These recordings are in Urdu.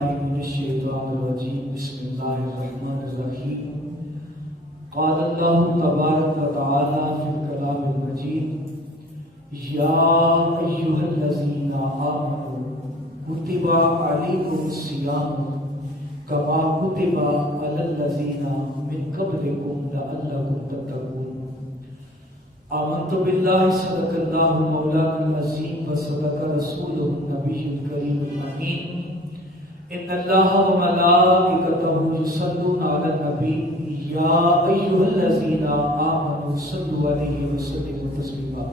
من الشیطان الرجیم بسم اللہ الرحمن الرحیم قال اللہ تبارک و تعالی فی الکلام المجید یا ایہا الذین آمنوا کتب علیکم الصیام کما کتب علی الذین من قبلکم لعلکم تتقون آمنت باللہ صدق اللہ مولانا العظیم و صدق رسولہ النبی الکریم الامین ان اللہ و ملائکتہ یصلون علی النبی یا ایھا الذین آمنوا صلوا علیہ وسلموا تسلیما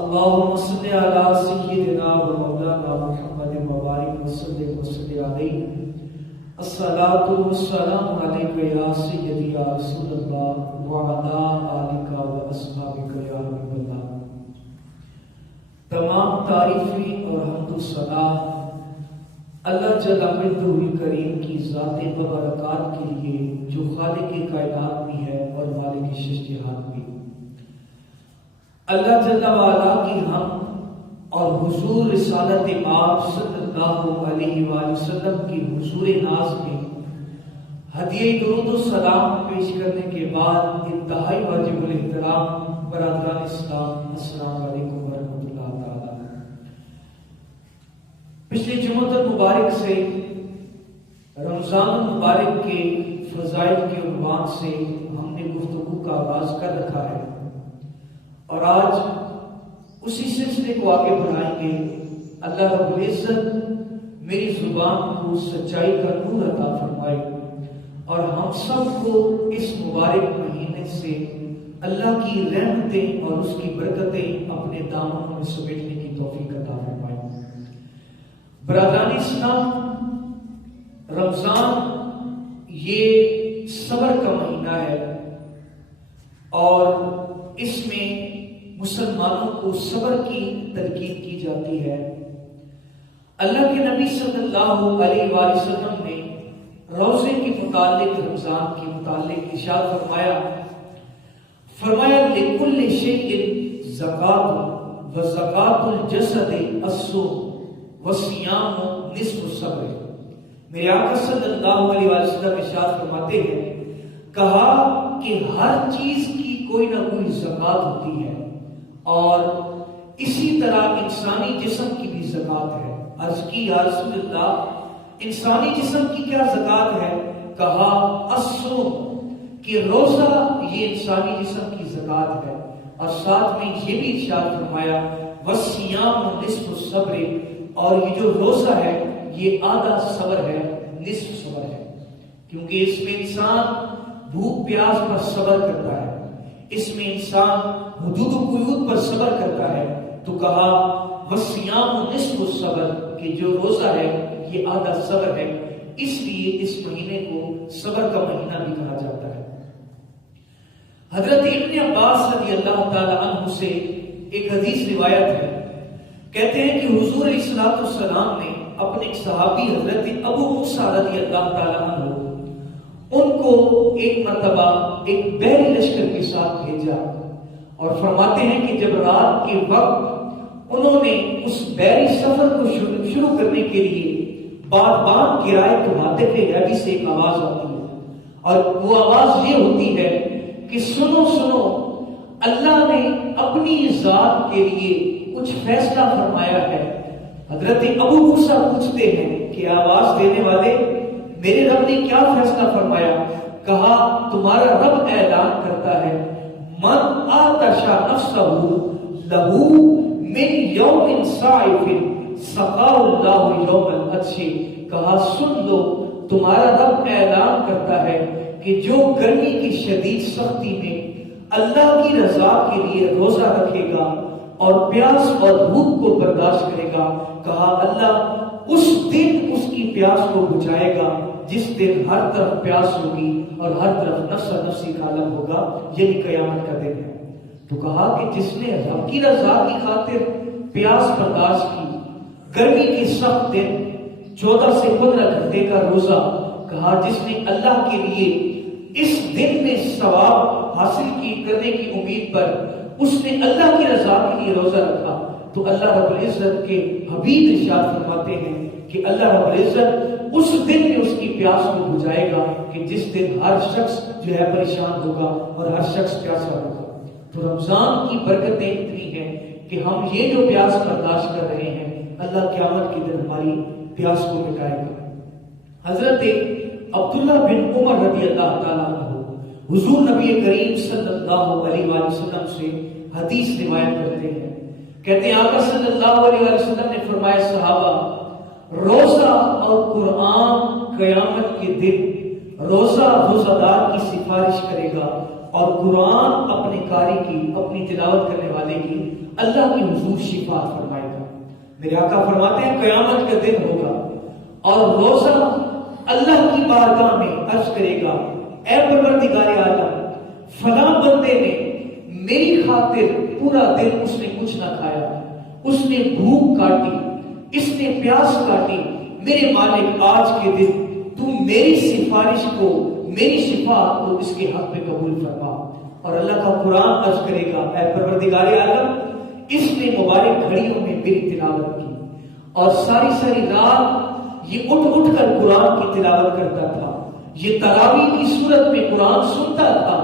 اللهم صل علی سیدنا و مولانا محمد مبارک وسلم وصلی علیہ الصلاۃ والسلام علیک یا سیدی یا رسول اللہ وعلی آلک و اصحابک یا حبیب اللہ۔ تمام تعریفیں اور حمد و ثنا اللہ جل مجدہ کریم کی ذات ببرکات کے لیے جو خالق کائنات بھی ہے اور مالک شش جہان بھی۔ اللہ جل وعلا کی ہم اور حضور رسالت آپ صلی اللہ علیہ وآلہ وسلم کی حضور ناز میں ہدیہ درود و سلام پیش کرنے کے بعد انتہائی واجب الاحترام برادران اسلام السلام علیکم ورحمۃ اللہ تعالی۔ پچھلے جمعہ المبارک سے رمضان المبارک کے فضائل کے عنوان سے ہم نے گفتگو کا آغاز کر رکھا ہے اور آج اسی سلسلے کو آگے بڑھائیں گے۔ اللہ رب العزت میری زبان کو سچائی کا نور عطا فرمائے اور ہم سب کو اس مبارک مہینے سے اللہ کی رحمتیں اور اس کی برکتیں اپنے دامنوں میں سمیٹنے کی توفیق عطا فرمائے۔ برادران اسلام، رمضان یہ صبر کا مہینہ ہے اور اس میں مسلمانوں کو صبر کی تلقین کی جاتی ہے۔ اللہ کے نبی صلی اللہ علیہ وآلہ وسلم نے روزے کے متعلق، رمضان کے متعلق ارشاد فرمایا لِكُلِّ شَيْءٍ زَكَاةٌ وَزَكَاةُ الْجَسَدِ الصَّوْمُ وَالصِّيَامُ نِصْفُ الصَّبْرِ۔ میرے آقا صلی اللہ علیہ وآلہ وسلم ارشاد فرماتے ہیں، کہا کہ ہر چیز کی کوئی نہ کوئی زکوٰۃ ہوتی ہے اور اسی طرح انسانی جسم کی بھی زکوٰۃ ہے۔ عرض کی یا رسول اللہ انسانی جسم کی کیا زکوٰۃ ہے؟ کہا الصوم، کہ روزہ یہ انسانی جسم کی زکوٰۃ ہے اور ساتھ میں یہ بھی ارشاد فرمایا والصیام نصف الصبر، اور یہ جو روزہ ہے یہ آدھا صبر ہے، نصف صبر ہے، کیونکہ اس میں انسان بھوک پیاس پر صبر کرتا ہے، اس میں انسان حدود و قیود پر صبر کرتا ہے۔ تو کہا والصیام نصف الصبر، کہ جو روزہ ہے یہ آدھا صبر ہے، اس لیے اس مہینے کو صبر کا مہینہ بھی کہا جاتا ہے۔ حضرت ابن عباس رضی اللہ تعالی عنہ سے ایک حدیث روایت ہے، کہتے ہیں کہ حضور علیہ الصلوۃ والسلام نے اپنے ایک صحابی حضرت ابو موسیٰ رضی اللہ تعالی عنہ ان کو ایک مرتبہ ایک بحری لشکر کے ساتھ بھیجا اور فرماتے ہیں کہ جب رات کے وقت انہوں نے اس بحری سفر کو شروع کرنے کے لیے باد گرائے تو ہاتف غیبی سے ایک آواز آتی ہے اور وہ آواز یہ ہوتی ہے کہ سنو سنو، اللہ نے اپنی ذات کے لیے کچھ فیصلہ فرمایا ہے۔ حضرت ابو موسیٰ پوچھتے ہیں کہ آواز دینے والے، میرے رب نے کیا فیصلہ فرمایا؟ کہا تمہارا رب اعلان کرتا ہے من آتش نفسہ لہو من یوم صائف سقاہ اللہ یوم العطش۔ کہا سن لو، تمہارا رب اعلان کرتا ہے کہ جو گرمی کی شدید سختی میں اللہ کی رضا کے لیے روزہ رکھے گا اور پیاس اور بھوک کو برداشت کرے گا، کہا اللہ اس دن اس کی پیاس کو بجھائے گا جس دن ہر طرف پیاس ہوگی اور ہر طرف نفس نفسی کا عالم ہوگا، یہی قیامت کا دن ہے۔ تو کہا کہ جس نے رب کی رضا کی خاطر پیاس برداشت کی، گرمی کے سخت دن 14 سے 15 گھنٹے کا روزہ، کہا جس نے اللہ کے لیے اس دن میں ثواب حاصل کرنے کی امید پر اس نے اللہ کی رضا کے لیے روزہ رکھا، تو اللہ رب العزت کے حبیب ارشاد فرماتے ہیں کہ اللہ رب العزت پیاس کو بجھائے گا کہ جس دن ہر شخص جو ہے پریشان ہوگا اور ہر شخص پیاسا ہوگا۔ تو رمضان کی برکتیں اتنی ہیں کہ ہم یہ جو پیاس برداشت کر رہے ہیں، اللہ قیامت کے دن ہماری پیاس کو مٹائے گا۔ حضرت عبداللہ بن عمر رضی اللہ تعالیٰ عنہ حضور نبی کریم صلی اللہ علیہ وآلہ وسلم سے حدیث روایت کرتے ہیں، کہتے ہیں آقا صلی اللہ علیہ وآلہ وسلم نے فرمایا صحابہ، روزہ اور قرآن قیامت کے دن روزہ روزہ دار کی سفارش کرے گا اور قرآن اپنے قاری کی، اپنی تلاوت کرنے والے کی اللہ کی حضور شفاعت فرمائے گا۔ میرے آقا فرماتے ہیں قیامت کا دن ہوگا اور روزہ اللہ کی بارگاہ میں عرض کرے گا، اے پروردگار عالم، فلاں بندے نے میری خاطر پورا دن اس نے کچھ نہ کھایا، اس نے بھوک کاٹی، اس نے پیاس کاٹی، میرے مالک آج کے دن تو میری سفارش کو، میری شفاعت کو اس کے حق میں قبول فرما۔ اور اللہ کا قرآن عرض کرے گا، اے پروردگار عالم، اس نے مبارک گھڑیوں میں میری تلاوت کی اور ساری ساری رات یہ اٹھ اٹھ کر قرآن کی تلاوت کرتا تھا، یہ تراویح کی صورت میں قرآن سنتا تھا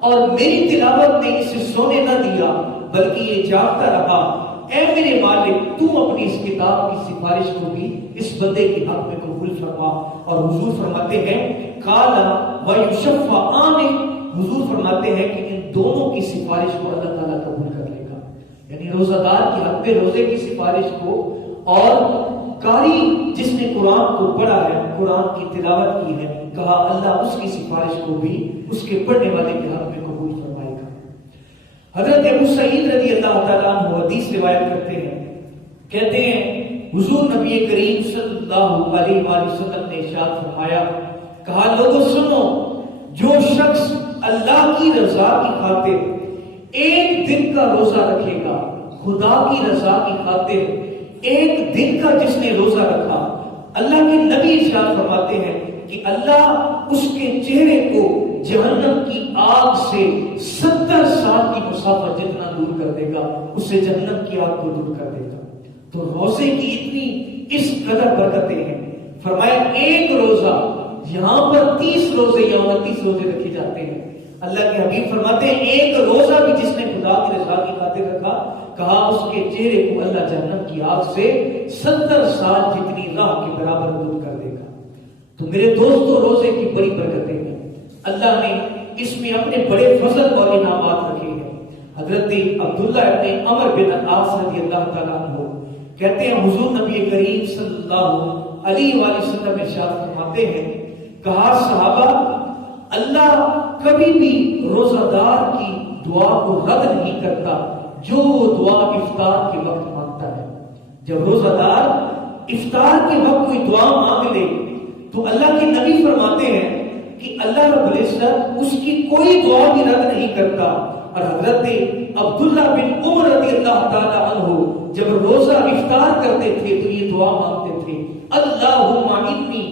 اور میری تلاوت نے اسے سونے نہ دیا بلکہ یہ جاگتا رہا۔ اے میرے مالک، تو اپنی اس کتاب کی سفارش کو بھی اس بندے کے حق میں قبول فرما۔ اور حضور فرماتے ہیں قال ویشفعان، حضور فرماتے ہیں کہ ان دونوں کی سفارش کو اللہ تعالیٰ قبول کر لے گا، یعنی روزہ دار کے حق میں روزے کی سفارش کو، اور قاری جس نے قرآن کو پڑھا ہے، قرآن کی تلاوت کی ہے، کہا اللہ اس کی سفارش کو بھی اس کے پڑھنے والے کے حق میں قبول فرمائے گا۔ حضرت ابو سعید رضی اللہ تعالیٰ عنہ حدیث روایت کرتے ہیں، کہتے ہیں حضور نبی کریم صلی اللہ علیہ وآلہ وسلم نے ارشاد فرمایا، کہا لوگوں سنو، جو شخص اللہ کی رضا کی خاطر ایک دن کا روزہ رکھے گا، خدا کی رضا کی خاطر ایک دن کا جس نے روزہ رکھا، اللہ کے نبی ارشاد فرماتے ہیں کہ اللہ اس کے چہرے کو جہنم کی آگ سے 70 سال کی مسافت جتنا دور کر دے گا، اس سے جہنم کی آگ کو دور کر دے گا۔ تو روزے کی اتنی اس قدر برکتیں ہیں، فرمایا ایک روزہ، یہاں پر 30 روزے یا 29 روزے رکھے جاتے ہیں، اللہ کے حبیب فرماتے ہیں ایک روزہ بھی جس نے خدا کی رضا کی خاطر رکھا، کہا اس کے چہرے کو اللہ جہنم کی آگ سے 70 سال جتنی راہ کے برابر دور کر دے گا۔ تو میرے دوستو، روزے کی بڑی برکتیں ہیں، اللہ نے اس میں اپنے بڑے فضل اور انعامات رکھے ہیں۔ حضرت عبداللہ ابن عمر بن العاص رضی اللہ تعالیٰ عنہ کہتے ہیں حضور نبی کریم صلی اللہ علیہ وآلہ وسلم ارشاد فرماتے ہیں، کہا صحابہ، اللہ کبھی بھی روزہ دار کی دعا کو رد نہیں کرتا جو وہ دعا افطار کے وقت مانگتا ہے۔ جب روزہ دار افطار کے وقت کوئی دعا مانگ لے تو اللہ کے نبی فرماتے ہیں کہ اللہ رب العزت اس کی کوئی دعا بھی رد نہیں کرتا۔ اور حضرت عبداللہ بن عمر رضی اللہ تعالیٰ عنہ جب روزہ افطار کرتے تھے تو یہ دعا مانگتے تھے، اللہم انی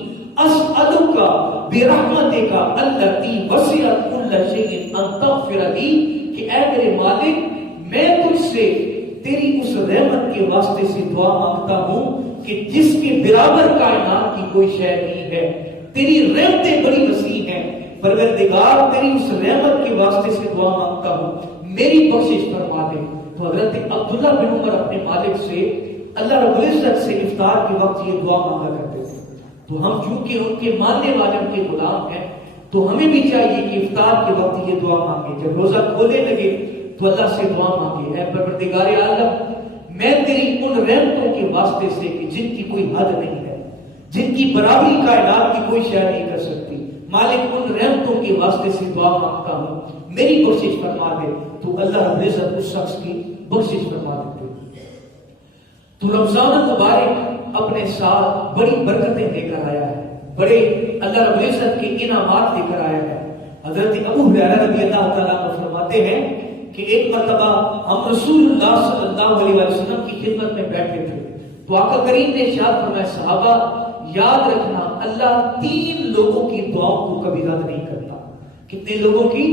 اسألک برحمتک التی وسعت کل شیء ان تغفر لی، کہ اے میرے مالک، میں تجھ سے تیری اس رحمت کے واسطے سے دعا مانگتا ہوں کہ جس کے برابر کائنات کی کوئی شے نہیں ہے، تیری رحمتیں بڑی وسیع ہیں، پروردگار تیری اس رحمت کے واسطے سے دعا مانگتا ہوں، میری بخشش فرما دے۔ تو حضرت عبداللہ بن عمر اپنے مالک سے، اللہ رب العزت سے افطار کے وقت یہ دعا مانگا کرتے تھے۔ تو ہم چونکہ ان کے ماننے والے، ان کے غلام ہیں، تو ہمیں بھی چاہیے کہ افطار کے وقت یہ دعا مانگے، جب روزہ کھولنے لگے تو اللہ سے دعا مانگے، اے پروردگار عالم، میں تیری ان رحمتوں کے واسطے سے کہ جن کی کوئی حد نہیں ہے، جن کی برابری کائنات کی کوئی شے نہیں کر سکتی، مالک ان رحمتوں کے واسطے سے دعا مانگتا ہوں، میری بخشش فرما دے۔ تو اللہ رب العزت اس شخص کی بخشش فرما دیتے۔ تو رمضان المبارک اپنے ساتھ بڑی برکتیں لے کر آیا ہے، بڑے اللہ رب العزت کے انعامات لے کر آیا ہے۔ حضرت ابو ہریرہ رضی اللہ تعالیٰ عنہ فرماتے ہیں کہ ایک مرتبہ ہم رسول اللہ صلی اللہ علیہ وسلم کی خدمت میں بیٹھے تھے، تو آقا کریم نے ارشاد فرمایا، صحابہ یاد رکھنا، اللہ 3 لوگوں کی دعاؤں کو کبھی رد نہیں کرتا۔ کتنے لوگوں کی؟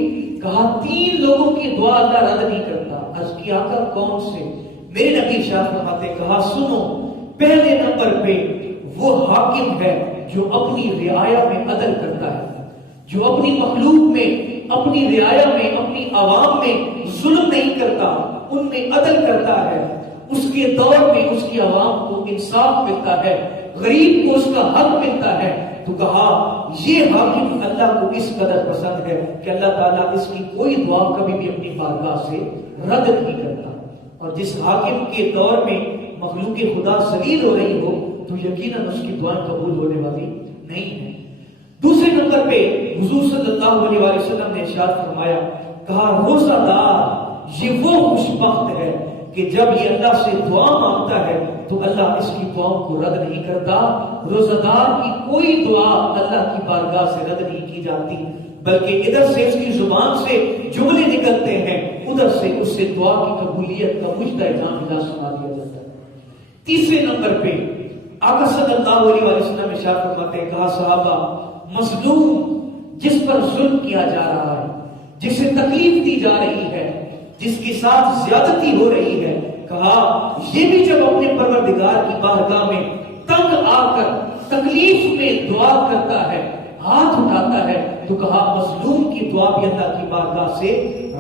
کہا 3 لوگوں کی دعا اللہ رد نہیں کرتا۔ عرض کی آقا کون سے؟ میرے نبی ارشاد فرماتے، کہا سنو، پہلے نمبر پہ وہ حاکم ہے جو اپنی رعایا میں عدل کرتا ہے، جو اپنی مخلوق میں، اپنی رعایا میں، اپنی عوام میں ظلم نہیں کرتا، ان میں عدل کرتا ہے، اس کے دور میں اس کی عوام کو انصاف ملتا ہے، غریب کو اس کا حق ملتا ہے، تو کہا یہ حاکم اللہ کو اس قدر پسند ہے کہ اللہ تعالیٰ اس کی کوئی دعا کبھی بھی اپنی بارگاہ سے رد نہیں کرتا۔ اور جس حاکم کے دور میں مخلوق خدا ذلیل ہو رہی ہو تو یقیناً اس کی دعائیں قبول ہونے والی نہیں ہے۔ دوسرے نمبر پہ حضور صلی اللہ علیہ وسلم نے ارشاد فرمایا، کہا روزہ دار یہ وہ خوش بخت ہے کہ جب یہ اللہ سے دعا مانگتا ہے تو اللہ اس کی دعاؤں کو رد نہیں کرتا۔ روزہ دار کی کوئی دعا اللہ کی بارگاہ سے رد نہیں کی جاتی، بلکہ ادھر سے اس کی زبان سے جملے نکلتے ہیں، ادھر سے اس سے دعا کی قبولیت کا مجدہ اعلان سنا دیا جاتا ہے۔ تیسرے نمبر پہ آقا صلی اللہ علیہ وسلم ارشاد فرماتے ہیں، کہا صحابہ مظلوم جس پر ظلم کیا جا رہا ہے، جسے تکلیف دی جا رہی ہے، جس کے ساتھ زیادتی ہو رہی ہے، کہا یہ بھی جب اپنے پروردگار کی بارگاہ میں تنگ آ کر تکلیف میں دعا کرتا ہے، ہاتھ اٹھاتا ہے، تو کہا مظلوم کی دعا بھی اللہ کی بارگاہ سے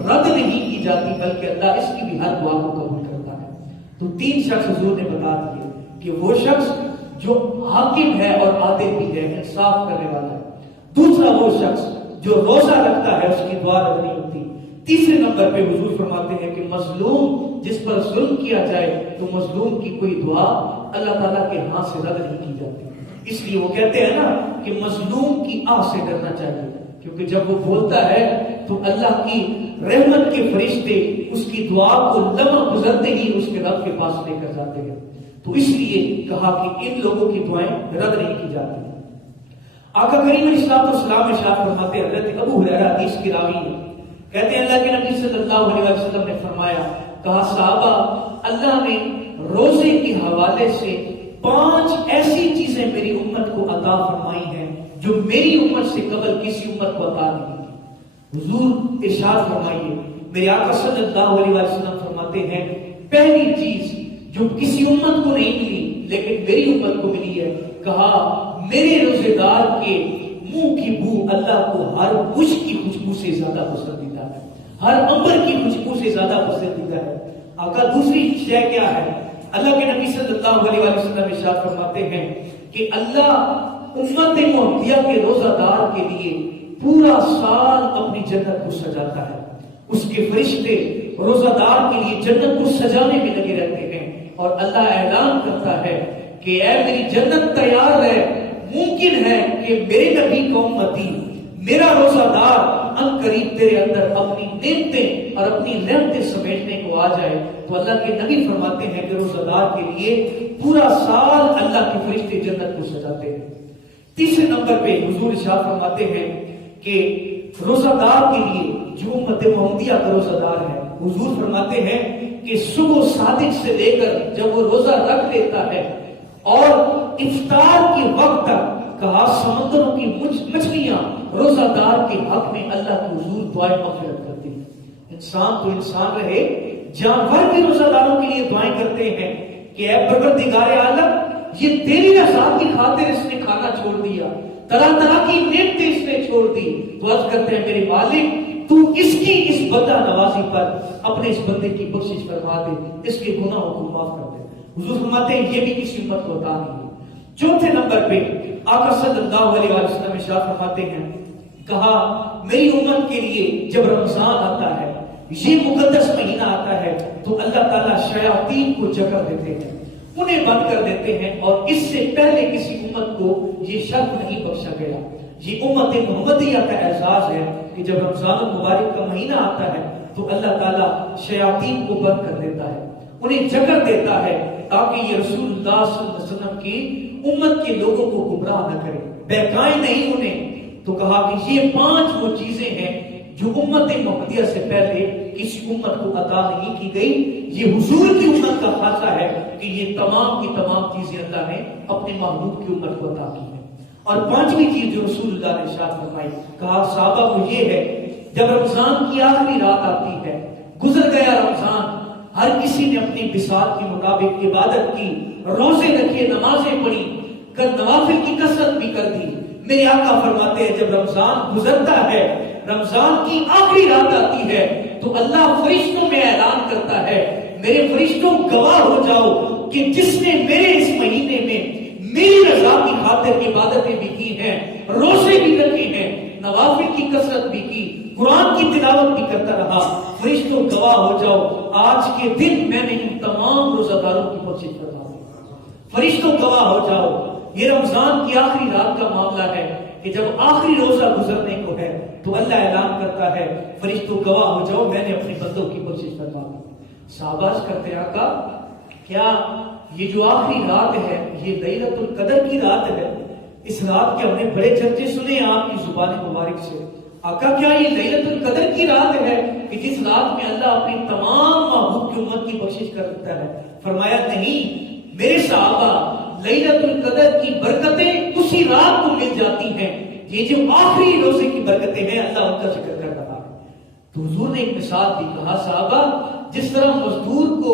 رد نہیں کی جاتی، بلکہ اللہ اس کی بھی ہر دعا کو قبول کرتا ہے۔ تو تین شخص حضور نے بتا دیے کہ وہ شخص جو حاکم ہے اور عادل بھی ہے، انصاف کرنے والا ہے۔ دوسرا وہ شخص جو روزہ رکھتا ہے، اس کی دعا رد نہیں ہوتی۔ تیسرے نمبر پہ حضور فرماتے ہیں کہ مظلوم جس پر ظلم کیا جائے تو مظلوم کی کوئی دعا اللہ تعالیٰ کے ہاں سے رد نہیں کی جاتی۔ اس لیے وہ کہتے ہیں نا کہ مظلوم کی آہ سے ڈرنا چاہیے، کیونکہ جب وہ بولتا ہے تو اللہ کی رحمت کے فرشتے اس کی دعا کو لمحہ گزرتے ہی اس کے رب کے پاس لے کر جاتے ہیں۔ تو اس لیے کہا کہ ان لوگوں کی دعائیں رد نہیں کی جاتی۔ آقا کریم علیہ الصلوۃ والسلام ارشاد فرماتے ہیں، حضرت ابو ہریرہ حدیث کی راوی ہے، کہتے ہیں اللہ کے نبی صلی اللہ علیہ وسلم نے فرمایا، کہا صحابہ اللہ نے روزے کے حوالے سے 5 ایسی چیزیں میری امت کو عطا فرمائی ہیں جو میری امت سے قبل کسی امت کو عطا نہیں کی۔ حضور ارشاد فرمائیے، میرے آقا صلی اللہ علیہ وسلم فرماتے ہیں پہلی چیز جو کسی امت کو نہیں ملی لیکن میری امت کو ملی ہے، کہا میرے روزے دار کے منہ کی بو اللہ کو ہر مشک کی خوشبو سے زیادہ پسندیدہ ہے، ہر عنبر کی خوشبو سے زیادہ پسندیدہ ہے۔ آقا دوسری شے کیا ہے؟ اللہ کے نبی صلی اللہ علیہ وسلم ارشاد فرماتے ہیں کہ اللہ امت محمدیہ کے روزہ دار کے لیے پورا سال اپنی جنت کو سجاتا ہے، اس کے فرشتے روزہ دار کے لیے جنت کو سجانے میں لگے رہتے ہیں، اور اللہ اعلان کرتا ہے کہ اے میری جنت تیار ہے، ممکن ہے کہ میرے نبی کا امتی میرا روزہ دار ان قریب تیرے اندر اپنی نعمتیں اور اپنی رحمتیں سمیٹنے کو آ جائے۔ تو اللہ کے نبی فرماتے ہیں کہ روزہ دار کے لیے پورا سال اللہ کے فرشتے جنت کو سجاتے ہیں۔ تیسرے نمبر پہ حضور ارشاد فرماتے ہیں کہ روزہ دار کے لیے جو امت محمدیہ کا روزہ دار ہے، حضور فرماتے ہیں کہ صبح صادق سے لے کر جب وہ روزہ رکھ لیتا ہے اور افطار کے وقت تک، کہا سمندروں کی مچھلیاں روزہ دار کے حق میں اللہ کے حضور دعائیں مغفرت کرتی ہیں۔ انسان تو انسان رہے، جانور بھی روزہ داروں کے لیے دعائیں کرتے ہیں کہ اے پروردگار عالم، یہ تیری رضا کی خاطر اس نے کھانا چھوڑ دیا، طرح طرح کی نعمتیں اس نے چھوڑ دی، تو عرض کرتے ہیں میرے مالک تو اس کی اس بندہ نوازی پر اپنے اس بندے کی بخشش فرما دے، اس کے گناہوں کو معاف کر دے۔ حضور فرماتے ہیں یہ بھی کسی امت کو عطا نہیں ہے۔ چوتھے نمبر پہ آقا صلی اللہ علیہ وسلم ارشاد فرماتے ہیں، کہا میری امت کے لیے جب رمضان آتا ہے، یہ مقدس مہینہ آتا ہے، تو اللہ تعالیٰ شیاطین کو جکڑ دیتے ہیں، انہیں بند کر دیتے ہیں، اور اس سے پہلے کسی امت کو یہ شرف نہیں بخشا گیا۔ یہ امت محمدیہ کا اعزاز ہے کہ جب رمضان المبارک کا مہینہ آتا ہے تو اللہ تعالیٰ شیاطین کو بند کر دیتا ہے، انہیں جکڑ دیتا ہے، تاکہ یہ رسول اللہ صلی اللہ علیہ وسلم کی امت کے لوگوں کو گمراہ نہ کرے، بہکائے نہیں انہیں۔ تو کہا کہ یہ 5 وہ چیزیں ہیں جو امت محمدیہ سے پہلے کسی امت کو عطا نہیں کی گئی۔ یہ حضور کی امت کا خاصہ ہے کہ یہ تمام کی تمام چیزیں اللہ نے اپنے محبوب کی امت کو عطا کی ہیں۔ اور 5ویں چیز جو رسول اللہ نے ارشاد فرمائی، کہا صحابہ کو یہ ہے، جب رمضان کی آخری رات آتی ہے، گزر گیا رمضان، ہر کسی نے اپنی بساط کے مطابق عبادت کی، روزے رکھے، نمازیں پڑھی، نوافل کی کثرت بھی کر دی. میرے آقا فرماتے ہیں جب رمضان گزرتا ہے، رمضان کی آخری رات آتی ہے تو اللہ فرشتوں میں اعلان کرتا ہے، میرے فرشتوں گواہ ہو جاؤ کہ جس نے میرے اس مہینے میں میری رضا کی خاطر عبادتیں بھی کی ہیں، روزے بھی رکھے ہیں، نوافل کی کثرت بھی کی، قرآن کی تلاوت بھی کرتا رہا، فرشتوں گواہ ہو جاؤ آج کے دن میں نے ان تمام روزہ داروں کی بخشش فرما دی. فرشتوں گواہ ہو جاؤ. یہ رمضان کی آخری رات کا معاملہ ہے کہ جب آخری روزہ گزرنے کو ہے تو اللہ اعلان کرتا ہے فرشتوں گواہ ہو جاؤ میں نے اپنے بندوں کی بخشش فرما دی. صحابہ کرتے ہیں آقا کیا یہ جو آخری رات ہے یہ لیلۃ القدر کی رات ہے؟ اس رات کے ہم نے بڑے چرچے سنے آپ کی زبان مبارک سے. آقا کیا یہ لیلۃ القدر کی رات ہے کہ جس رات میں اللہ اپنی تمام محبوب کی امت کی بخشش کر دیتا ہے؟ فرمایا نہیں میرے صحابہ، لیلۃ القدر کی برکتیں اسی رات کو مل جاتی ہیں. یہ جو آخری روزے کی برکتیں ہیں اللہ ان کا ذکر کر رہا ہے. تو حضور نے ایک مثال بھی کہا صحابہ جس طرح مزدور کو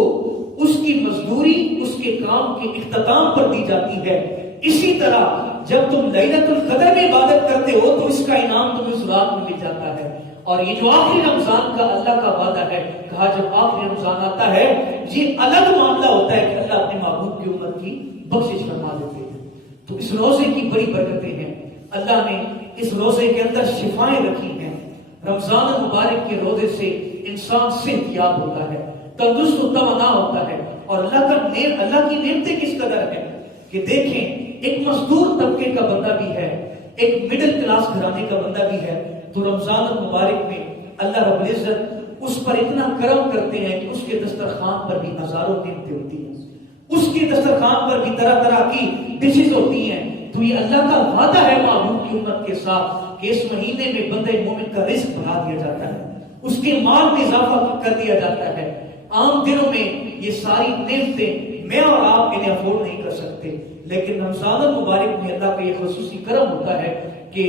اس کی مزدوری اس کے کام کے اختتام پر دی جاتی ہے، اسی طرح جب تم لیلۃ القدر میں عبادت کرتے ہو تو اس کا انعام تمہیں اس رات میں مل جاتا ہے. اور یہ جو آخری رمضان کا اللہ کا وعدہ ہے، کہا جب آخری رمضان آتا ہے یہ الگ معاملہ ہوتا ہے کہ اللہ اپنے محبوب کی امت کی بخشش فرما دیتے ہیں. تو اس روزے کی بڑی برکتیں ہیں. اللہ نے اس روزے کے اندر شفائیں رکھی ہیں. رمضان المبارک کے روزے سے انسان صحت یاب ہوتا ہے، تندرست و توانا ہوتا ہے. اور اللہ کی نعمتیں کس قدر ہے کہ دیکھیں ایک مزدور طبقے کا بندہ بھی ہے، ایک مڈل کلاس گھرانے کا بندہ بھی ہے، تو رمضان المبارک میں اللہ رب العزت اس پر اتنا کرم کرتے ہیں کہ اس کے دسترخوان پر بھی ہزاروں نعمتیں ہوتی ہیں، اس کے دسترخوان پر بھی طرح طرح کی ڈشز ہوتی ہیں. تو یہ اللہ کا وعدہ ہے محبوب کی امت کے ساتھ کہ اس مہینے میں بندے مومن کا رزق بڑھا دیا جاتا ہے، اس کے مال میں اضافہ کر دیا جاتا ہے. عام دنوں میں یہ ساری نعمتیں میں اور آپ انہیں افورڈ نہیں کر سکتے، لیکن رمضان المبارک میں اللہ کا یہ خصوصی کرم ہوتا ہے کہ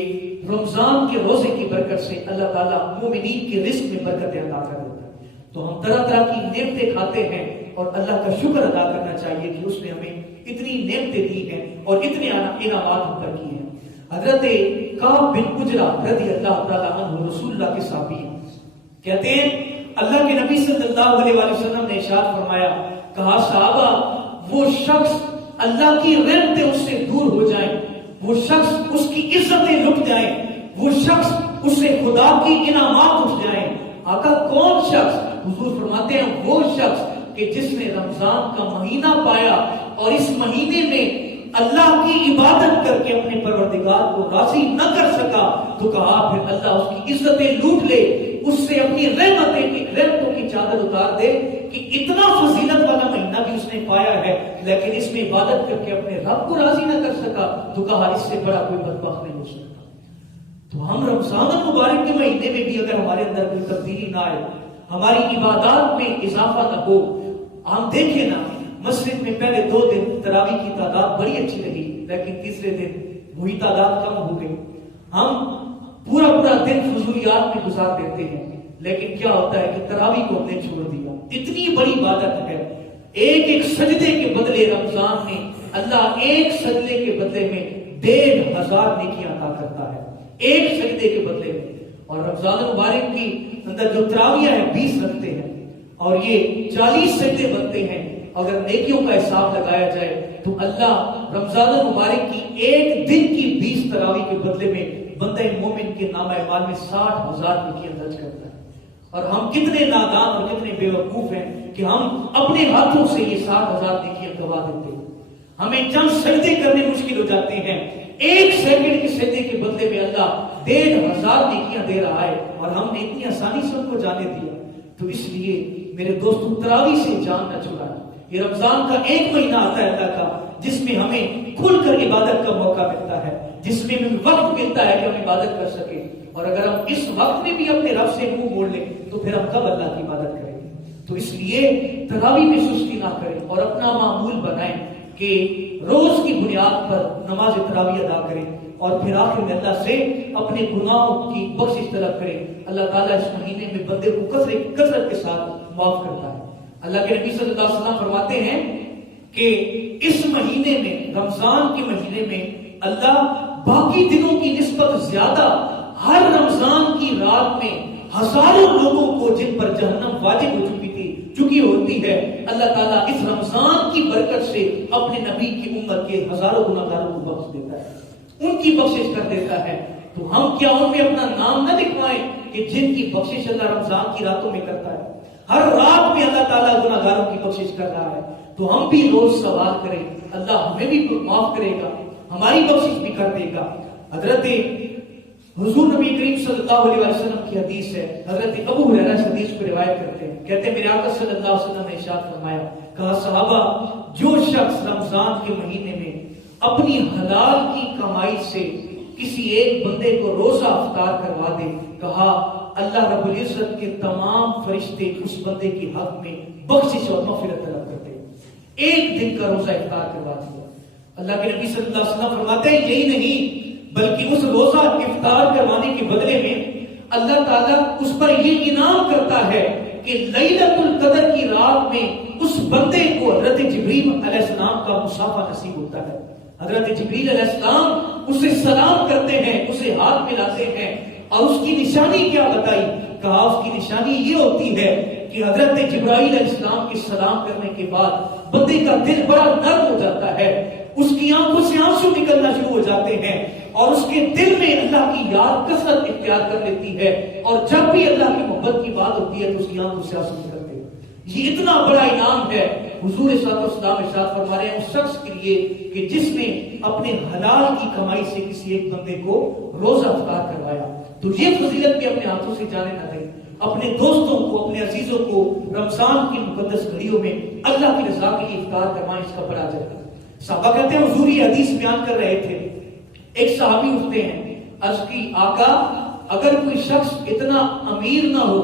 رمضان کے روزے کی برکت سے اللہ تعالیٰ مومنین کے رزق میں برکتیں عطا کر دیتا ہے. تو ہم طرح طرح کی نعمتیں کھاتے ہیں اور اللہ کا شکر ادا کرنا چاہیے کہ اس نے ہمیں اتنی نعمتیں دی ہیں اور اتنے انعامات ہم پر کیے ہیں. حضرت کعب بن عجرہ رضی اللہ تعالیٰ عنہ رسول اللہ کے صحابی ہیں. کہتے ہیں اللہ کے نبی صلی اللہ علیہ وآلہ وسلم نے ارشاد فرمایا، کہا صحابہ وہ شخص اللہ کی رحمتیں اس سے دور ہو جائیں، وہ شخص اس کی عزتیں لٹ جائیں، وہ شخص اس سے خدا کی انعامات اٹھ جائیں. آقا کون شخص؟ حضور فرماتے ہیں وہ شخص کہ جس نے رمضان کا مہینہ پایا اور اس مہینے میں اللہ کی عبادت کر کے اپنے پروردگار کو راضی نہ کر سکا تو کہا پھر اللہ اس کی عزتیں لوٹ لے، اس سے اپنی رحمتوں کی چادر اتار دے کہ اتنا فضیلت والا مہینہ بھی اس نے پایا ہے لیکن اس میں عبادت کر کے اپنے رب کو راضی نہ کر سکا تو کہا اس سے بڑا کوئی بدبخت نہیں ہو سکتا. تو ہم رمضان المبارک کے مہینے میں بھی اگر ہمارے اندر کوئی تبدیلی نہ آئے، ہماری عبادات میں اضافہ نہ ہو، ہم دیکھیں نا مسجد میں پہلے 2 دن تراویح کی تعداد بڑی اچھی رہی لیکن تیسرے دن وہی تعداد کم ہو گئی. ہم پورا دن فضولیات میں گزار دیتے ہیں لیکن کیا ہوتا ہے کہ تراویح کو ہم نے چھوڑ دیا. اتنی بڑی عبادت ہے، ایک سجدے کے بدلے رمضان میں اللہ ایک سجدے کے بدلے میں 1500 نیکیاں عطا کرتا ہے، ایک سجدے کے بدلے میں. اور رمضان المبارک کی اندر جو تراویح ہیں 20 رکھتے ہیں اور یہ 40 سجدے بنتے ہیں. اگر نیکیوں کا حساب لگایا جائے تو اللہ رمضان المبارک کی ایک دن کی 20 تراویح کے بدلے میں بندہ مومن کے نامہ اعمال میں 60,000 نیکیاں درج کرتا ہے. اور ہم کتنے نادان اور کتنے بے وقوف ہیں کہ ہم اپنے ہاتھوں سے یہ 60,000 نیکیاں گوا دیتے ہیں. ہمیں چند سجدے کرنے مشکل ہو جاتے ہیں، 1 سیکنڈ کے سجدے کے بدلے میں اللہ 1500 نیکیاں دے رہا ہے اور ہم نے اتنی آسانی سے ان کو جانے دیا. تو اس لیے میرے دوستوں تراویح سے جان نہ چھڑائیں. یہ رمضان کا ایک مہینہ آتا ہے اللہ کا جس میں ہمیں کھل کر عبادت کا موقع ملتا ہے، جس میں ہمیں وقت ملتا ہے کہ ہم عبادت کر سکیں. اور اگر ہم اس وقت میں بھی اپنے رب سے منہ موڑ لیں تو پھر ہم کب اللہ کی عبادت کریں گے؟ تو اس لیے تراویح میں سستی نہ کریں اور اپنا معمول بنائیں کہ روز کی بنیاد پر نماز تراویح ادا کریں اور پھر آخر میں اللہ سے اپنے گناہوں کی بخشش طلب کریں. اللہ تعالیٰ اس مہینے میں بندے کو کثرت کے ساتھ معاف کرتا ہے. اللہ کے نبی صلی اللہ علیہ وسلم فرماتے ہیں کہ اس مہینے میں، رمضان کے مہینے میں، اللہ باقی دنوں کی نسبت زیادہ ہر رمضان کی رات میں ہزاروں لوگوں کو جن پر جہنم واجب ہو چکی ہوتی ہے، اللہ تعالیٰ اس رمضان کی برکت سے اپنے نبی کی امت کے ہزاروں گناہگاروں کو بخش دیتا ہے، ان کی بخشش کر دیتا ہے۔ تو ہم کیا ان میں اپنا نام نہ لکھوائیں کہ جن کی بخشش اللہ رمضان کی راتوں میں کرتا ہے؟ ہر رات میں اللہ تعالیٰ گناہگاروں کی بخشش کر رہا ہے، تو ہم بھی روز سوال کریں، اللہ ہمیں بھی معاف کرے گا، ہماری بخشش بھی کر دے گا۔ حضرت حضور نبی کریم صلی اللہ علیہ وسلم کی حدیث ہے، حضرت ابو ہریرہ اس حدیث کو روایت کرتے ہیں، کہتے ہیں میرے آقا صلی اللہ علیہ وسلم نے ارشاد فرمایا، کہا صحابہ جو شخص رمضان کے مہینے میں اپنی حلال کی کمائی سے کسی ایک بندے کو روزہ افطار کروا دے، کہا اللہ رب العزت کے تمام فرشتے اس بندے کے حق میں بخشش اور مغفرت طلب کرتے ہیں۔ ایک دن کا روزہ افطار کروا دیا، اللہ کے نبی صلی اللہ علیہ وسلم فرماتے ہیں یہی نہیں بلکہ اس روزہ افطار کروانے کے بدلے میں اللہ تعالیٰ اس پر یہ انعام کرتا ہے کہ لیلۃ القدر کی رات میں اس بندے کو حضرت جبریل علیہ السلام کا مصافحہ نصیب ہوتا ہے۔ حضرت جبریل علیہ السلام اسے سلام کرتے ہیں، اسے ہاتھ ملاتے ہیں، اور اس کی نشانی کیا بتائی؟ کہا اس کی نشانی یہ ہوتی ہے کہ حضرت جبرائیل علیہ السلام کے سلام کرنے کے بعد بندے کا دل بڑا نرم ہو جاتا ہے، اس کی آنکھوں سے آنسو نکلنا شروع ہو جاتے ہیں، اور اس کے دل میں اللہ کی یاد کثرت اختیار کر لیتی ہے، اور جب بھی اللہ کی محبت کی بات ہوتی ہے تو اس کی آنکھوں سے آنسو نکلتے ہیں۔ یہ اتنا بڑا انعام ہے حضور صلی اللہ علیہ وسلم ارشاد فرما رہے ہیں اس شخص کے لیے کہ جس نے اپنے حلال کی کمائی سے کسی ایک بندے کو روزہ افطار کروایا۔ تو یہ فضیلت بھی اپنے ہاتھوں سے جانے نہ دیں، اپنے دوستوں کو، اپنے عزیزوں کو رمضان کی مقدس گھڑیوں میں اللہ کی رضا کے لیے افطار کروائیں، اس کا بڑا اجر ہے۔ صحابہ کہتے ہیں حضور یہ حدیث بیان کر رہے تھے، ایک صحابی اٹھتے ہیں، عرض کی آقا اگر کوئی شخص اتنا امیر نہ ہو،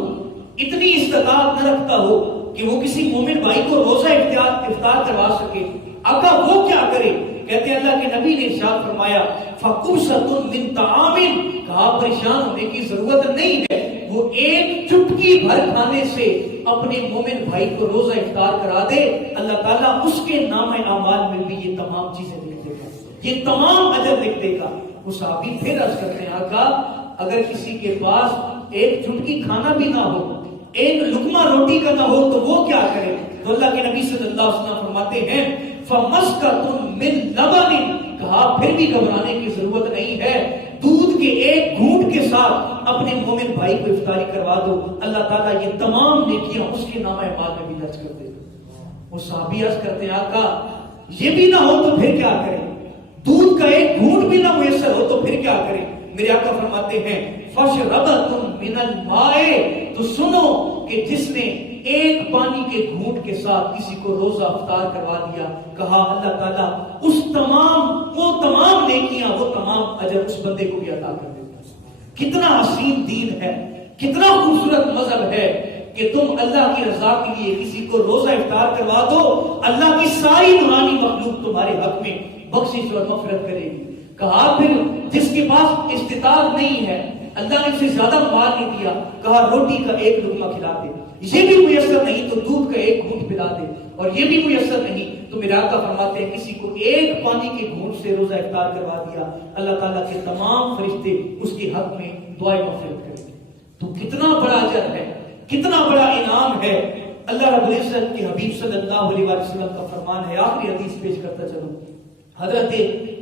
اتنی استطاعت نہ رکھتا ہو کہ وہ کسی مومن بھائی کو روزہ افطار کروا سکے، آقا وہ کیا کرے؟ کہتے ہیں اللہ کے نبی نے ارشاد فرمایا فَقُوسَةٌ مِّن طَعَامٍ، کہا پریشان ہونے کی ضرورت نہیں ہے، وہ ایک چٹکی بھر کھانے سے اپنے مومن بھائی کو روزہ افطار کرا دے، اللہ تعالیٰ اس کے نام اعمال میں بھی یہ تمام چیزیں لکھ دے گا، یہ تمام اجر لکھ دے گا۔ وہ صحابی پھر عرض کرتے ہیں آقا اگر کسی کے پاس ایک چٹکی کھانا بھی نہ ہو، ایک لقمہ روٹی کا نہ ہو تو وہ کیا کرے؟ تو اللہ کے نبی صلی اللہ علیہ وسلم فرماتے ہیں فَمَسْكَةٌ مِّن لَبَنٍ، کہا پھر بھی گھبرانے کی ضرورت نہیں ہے، دودھ کے ایک گھونٹ کے ساتھ اپنے مومن بھائی کو افطاری کروا دو، اللہ تعالیٰ یہ تمام نیکیاں اس کے نامہ اعمال میں بھی درج کر دے گا۔ وہ صحابی عرض کرتے ہیں آقا یہ بھی نہ ہو تو پھر کیا کریں؟ دودھ کا ایک گھونٹ بھی نہ میسر ہو تو پھر کیا کریں؟ میرے آقا فرماتے ہیں فَشْرَبَةٌ مِّنَ الْمَاءِ، تو سنو کہ جس نے ایک پانی کے گھونٹ کے ساتھ کسی کو روزہ افطار کروا دیا، کہا اللہ تعالیٰ وہ تمام نیکیاں، وہ تمام اجر اس بندے کو بھی عطا کر دیتا ہے۔ کتنا حسین دین ہے، کتنا خوبصورت مذہب ہے کہ تم اللہ کی رضا کے لیے کسی کو روزہ افطار کروا دو، اللہ کی ساری نورانی مخلوق تمہارے حق میں بخشش اور مغفرت کرے گی۔ کہا پھر جس کے پاس استطاعت نہیں ہے، اللہ نے اسے زیادہ مال نہیں دیا، کہا روٹی کا ایک لقمہ کھلا دے، یہ بھی میسر نہیں تو دودھ کا ایک گھونٹ پلا دے، اور یہ بھی میسر نہیں تو میرے آقا فرماتے ہیں کسی کو ایک پانی کے گھونٹ سے روزہ افطار کروا دیا، اللہ تعالیٰ کے تمام فرشتے اس کے حق میں دعائیں مغفرت کریں گے۔ تو کتنا بڑا اجر ہے، کتنا بڑا انعام ہے۔ اللہ رب العزت کے حبیب صلی اللہ علیہ وسلم کا فرمان ہے، آخری حدیث پیش کرتا چلوں، حضرت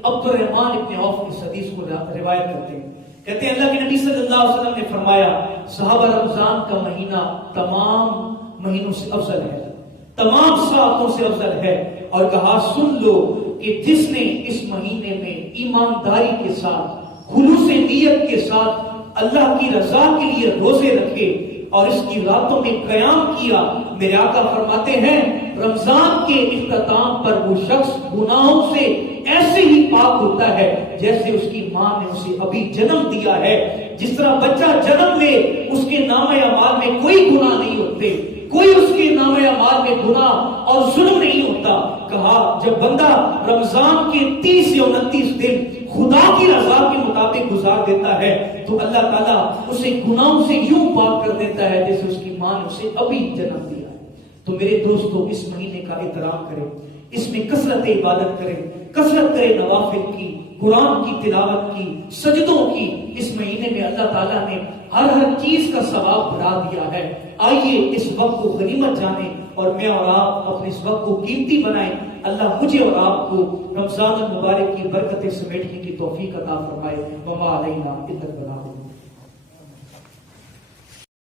عبد الرحمن ابن عوف اس حدیث کو روایت کرتے ہیں، کہتے ہیں اللہ کے نبی صلی اللہ علیہ وسلم نے فرمایا صحابہ رمضان کا مہینہ تمام مہینوں سے افضل ہے، تمام ساعتوں سے افضل ہے، اور کہا سن لو کہ جس نے اس مہینے میں ایمانداری کے ساتھ، خلوص نیت کے ساتھ اللہ کی رضا کے لیے روزے رکھے اور اس کی راتوں میں قیام کیا، میرے آقا فرماتے ہیں رمضان کے اختتام پر وہ شخص گناہوں سے ایسے ہی پاک ہوتا ہے جیسے اس کی ماں نے اسے ابھی جنم دیا ہے۔ جس طرح بچہ جنم لے اس کے نامہ اعمال میں کوئی گناہ نہیں ہوتے، کوئی اس کے نامہ اعمال میں گناہ اور ظلم نہیں ہوتا، کہا جب بندہ رمضان کے 30 یا 29 دن خدا کی رضا کے مطابق گزار دیتا ہے تو اللہ تعالیٰ اسے گناہوں سے یوں پاک کر دیتا ہے جیسے اس کی ماں نے اسے ابھی جنم دیا ہے۔ تو میرے دوستو اس مہینے کا احترام کریں، اس میں کثرت عبادت کرے، کثرت کرے نوافل کی، قرآن کی تلاوت کی، سجدوں کی۔ اس مہینے میں اللہ تعالیٰ نے ہر چیز کا ثواب بڑھا دیا ہے۔ آئیے اس وقت کو غنیمت جانیں اور میں اور آپ اپنے اس وقت کو قیمتی بنائیں۔ اللہ مجھے اور آپ کو رمضان المبارک کی برکتیں سمیٹنے کی توفیق عطا فرمائے۔ وما علینا الا البلاغ۔